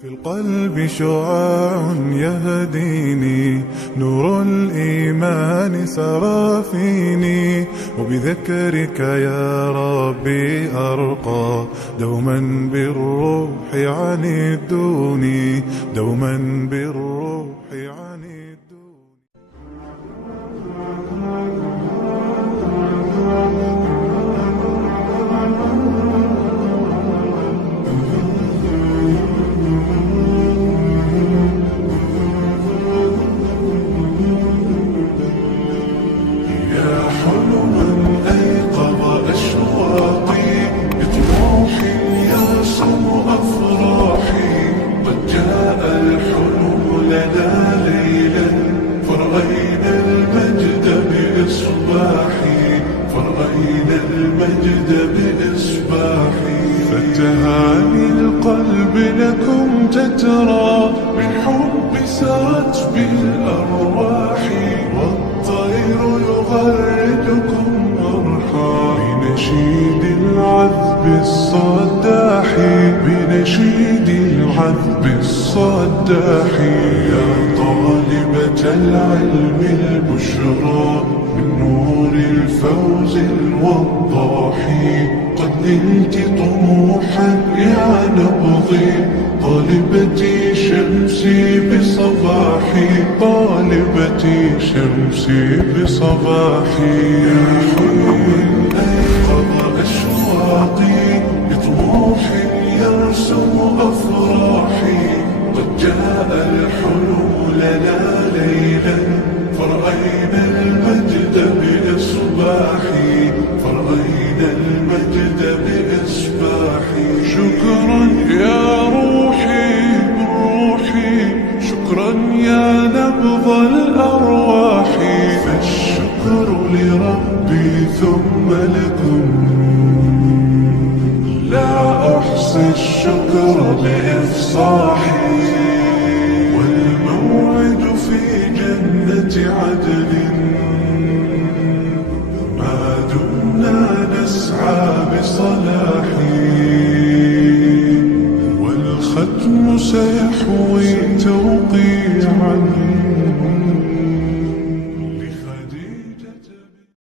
في القلب شعاع يهديني، نور الإيمان سرى فيني، وبذكرك يا ربي أرقى، دوما بالروح عن الدون، دوما بالروح عن الدون. المجد بإصباحي، فتهاني القلب لكم تترى، بالحب سرت بالأرواح، والطير يغردكم مرحا، بنشيد العذب الصداح، بنشيد العذب الصداح. يا طالبة العلم البشرى، من نور الفوز الوضاح، قد نلت طموحا يا نبضي، طالبتي شمسي بصباحي، طالبتي شمسي بصباحي. يا حلم أيقظ أشواقي، بطموح يرسم أفراحي، قد جاء الحلم لنا ليلا، فرأينا المجد بإصباحي، فرأينا المجد بإصباحي. شكرا يا روحي بروحي، شكرا يا نبض الأرواح، فالشكر لربي ثم لكم، لا أحصي الشكر بإفصاحي، والموعد في جنة عدن، ما دمنا نسعى بصلاح.